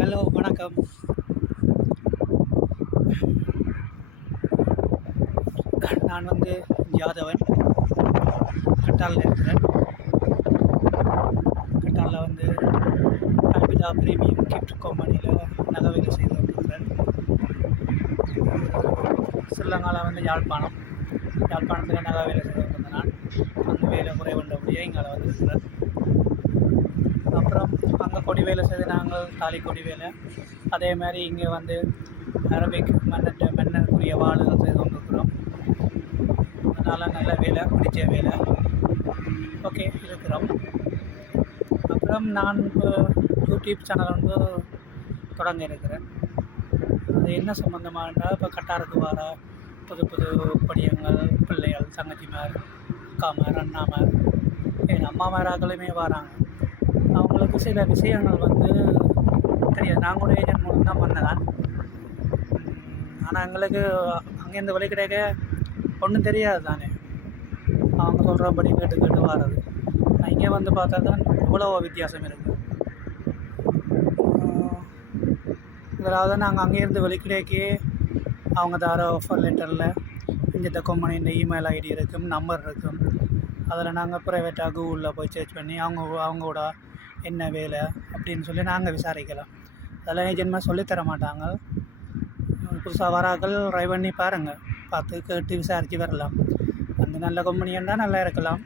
Hello வணக்கம். நான் யாதவன். கட்டாலில் இருக்கிறேன். கட்டாலில் அல்பிதா பிரீமியம் கிஃப்ட் கம்பெனியில் நகை செய்து கொண்டிருக்கிறேன். ஸ்ரீலங்காவில் யாழ்ப்பாணத்தில் நகை வேலை செய்து கொண்டிருந்த நான் அந்த வேலை குறைவுண்டபடியே இங்கே வந்திருக்கிறேன். அப்புறம் அங்கே கொடி வேலை செய்து நாங்கள் தாலி கொடி வேலை, அதே மாதிரி இங்கே அரபிக் மன்னருக்குரிய வாளுகள் செய்து கொண்டிருக்கிறோம். அதனால் நல்ல வேலை, பிடிச்ச வேலை. ஓகே இருக்கிறோம். அப்புறம் நான் யூடியூப் சேனல் தொடங்க இருக்கிறேன். அது என்ன சம்மந்தமானால் இப்போ கட்டாருக்கு வர புது புது படியங்கள், பிள்ளைகள், தங்கச்சிமார், அக்காமார், அண்ணாமார், என் அம்மாமாராக்களுமே வராங்க. அவங்களுக்கு சில விஷயங்கள் தெரியாது. நான் கூட ஏஜென்ட் மூலம் தான் பண்ணதான். ஆனால் எங்களுக்கு அங்கேருந்து வழி கிடைக்க ஒன்றும் தெரியாது தானே. அவங்க சொல்கிறபடி கேட்டு வர்றது. நான் இங்கே பார்த்தா தான் இவ்வளோ வித்தியாசம் இருக்குது. அதாவது நாங்கள் அங்கேருந்து வழி கிடைக்க அவங்க தர ஆஃபர் லெட்டரில் இந்த கம்பெனியின் இமெயில் ஐடி இருக்கும், நம்பர் இருக்கும். அதில் நாங்கள் ப்ரைவேட்டாக கூகுளில் போய் சர்ச் பண்ணி அவங்களோட என்ன வேலை அப்படின்னு சொல்லி நாங்கள் விசாரிக்கலாம். அதெல்லாம் ஏஜென்ட்மாக சொல்லித்தர மாட்டாங்க. புதுசாக வராக்கள் ட்ரை பண்ணி பாருங்கள், பார்த்து கேட்டு விசாரித்து வரலாம். அந்த நல்ல கம்பெனின்னா நல்லா இருக்கலாம்.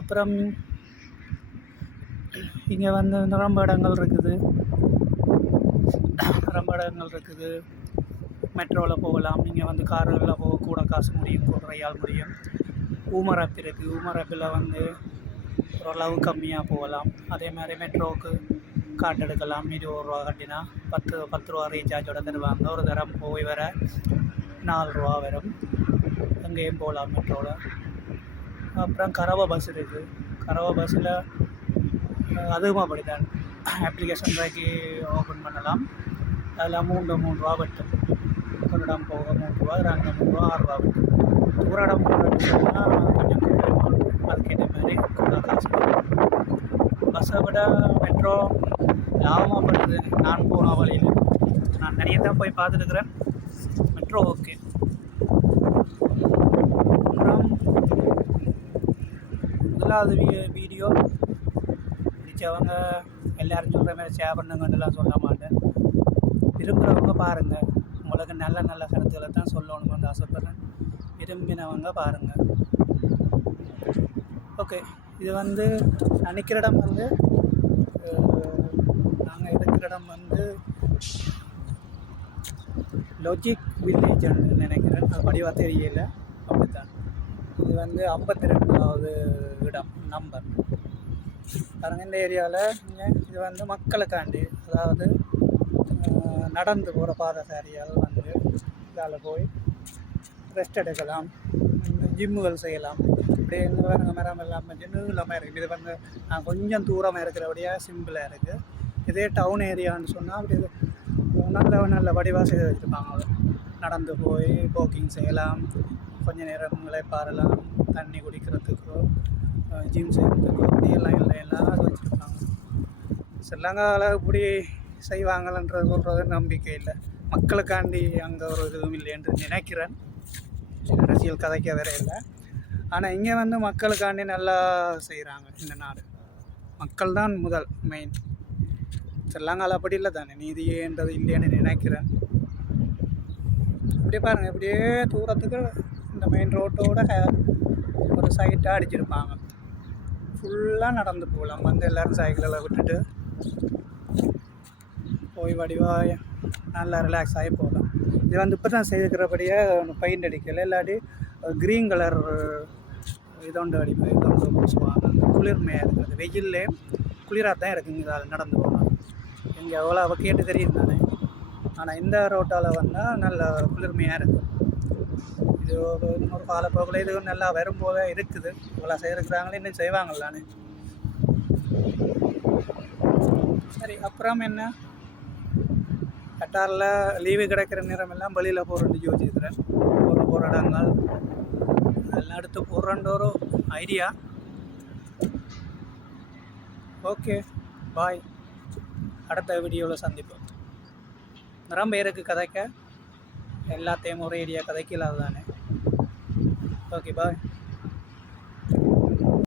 அப்புறம் இங்கே ரொம்ப இடங்கள் இருக்குது. மெட்ரோவில் போகலாம். இங்கே கார்களில் போக கூட காசு முடியும், கூட முடியும். ஊமர் ஆப் இருக்குது. ஊமர் ஆப்பில் ஓரளவு கம்மியாக போகலாம். அதே மாதிரி மெட்ரோவுக்கு கார்டு எடுக்கலாம். 20 ரூபா கட்டினா 10 ரூபா ரீசார்ஜோட தருவாங்க. ஒரு தரம் போய் வர 4 ரூபா வரும். அங்கேயும் போகலாம் மெட்ரோவில். அப்புறம் கரவா பஸ் இருக்குது. கரவா பஸ்ஸில் அதுவும் அப்படித்தான். அப்ளிகேஷன் ட்ராக்கி ஓப்பன் பண்ணலாம். அதில் 3 ரூபா வெட்டும். ஒரு இடம் போக 3 ரூபா, 2 ரூபா, 6 ரூபா வெட்டும். ஒரு இடம் போகிறதுனா கொஞ்சம் அதுக்கேற்ற மாதிரி கூட காசு. பஸ்ஸை விட மெட்ரோ லாபமாக படுது. நான் போன வழியில் நான் நிறைய தான் போய் பார்த்துட்டுருக்குறேன். Metro okay. அப்புறம் முதலாவது வீடியோ பிடிச்சவங்க எல்லோரும் சொல்கிற மாதிரி ஷேர் பண்ணுங்கன்னுலாம் சொல்ல மாட்டேன். விரும்புகிறவங்க பாருங்கள். உங்களுக்கு நல்ல நல்ல கருத்துக்களை தான் சொல்லணும்னு ஆசைப்பட்றேன். விரும்பினவங்க பாருங்கள். ஓகே. இது நான் நிற்கிற இடம் நாங்கள் இருக்கிற இடம் லாஜிக் வில்லேஜ்னு நினைக்கிறேன். அது வடிவாக தெரியல. அப்படித்தான். இது 52வது இடம் நம்பர் பாருங்கள். இந்த ஏரியாவில் இது மக்களுக்காண்டி, அதாவது நடந்து போகிற பாதசாரியால் இதால் போய் ரெஸ்ட் எடுக்கலாம், ஜிம்முகள் செய்யலாம். இப்படியே பாருங்கள், மரம் எல்லாம் நீளமாக இருக்குது. இது நான் கொஞ்சம் தூரமாக இருக்கிறபடியாக சிம்பிளாக இருக்குது. இதே டவுன் ஏரியான்னு சொன்னால் அப்படி நல்ல வடிவாக செய்து வச்சுருப்பாங்க. நடந்து போய் வாக்கிங் செய்யலாம், கொஞ்சம் நேரம் பாரலாம், தண்ணி குடிக்கிறதுக்கோ ஜிம் செய்கிறதுக்கோ அப்படியெல்லாம் எல்லாம் அது வச்சுருப்பாங்க. ஸ்ரீலங்காவில் இப்படி செய்வாங்கன்றது சொல்கிறது நம்பிக்கை இல்லை. மக்களுக்காண்டி அங்கே ஒரு இதுவும் இல்லை என்று நினைக்கிறேன். அரசியல் கதைக்க வேற இல்லை. ஆனால் இங்கே மக்களுக்காண்டி நல்லா செய்கிறாங்க. இந்த நாடு மக்கள் தான் முதல் மெயின். ஸ்ரீலங்காவில் அப்படி இல்லை தானே, நீதியேன்றது இல்லைன்னு நினைக்கிறேன். இப்படியே பாருங்கள், இப்படியே தூரத்துக்கு இந்த மெயின் ரோட்டோட ஒரு சைட்டாக அடிச்சிருப்பாங்க. ஃபுல்லாக நடந்து போகலாம். எல்லோரும் சைக்கிளில் விட்டுட்டு போய் வடிவாக நல்லா ரிலாக்ஸ் ஆகி போகலாம். இது இப்போ தான் செய்திருக்கிறபடியே பெயிண்ட் அடிக்கலை. இல்லாட்டி க்ரீன் கலர் இதொண்டு பூசுவாங்க. குளிர்மையாக இருக்குது. வெயிலே குளிராக தான் இருக்குங்க. இதால் நடந்து போகலாம். இங்கே எவ்வளோ அவள் கேட்டு தெரியும் தானே. ஆனால் இந்த ரோட்டால் நல்ல குளிர்மையாக இருக்குது. இது இன்னொரு காலப்போக்கில் இது நல்லா வரும்போதே இருக்குது. இவ்வளோ செய்திருக்கிறாங்களே, இன்னும் செய்வாங்களானே. சரி, அப்புறம் என்ன, கட்டாரில் லீவு கிடைக்கிற நேரமெல்லாம் வெளியில் போகிறேன்னு யோசிச்சுக்கிறேன். போகிற இடங்கள் எல்லாம் எடுத்து போடுறன்ற ஒரு ஐடியா. ஓகே, பாய். அடுத்த வீடியோவில் சந்திப்போம். நிறம் பேருக்கு கதைக்க எல்லாத்தையும் ஒரே ஏரியா கதைக்கு இல்லாத தானே. Okay bye.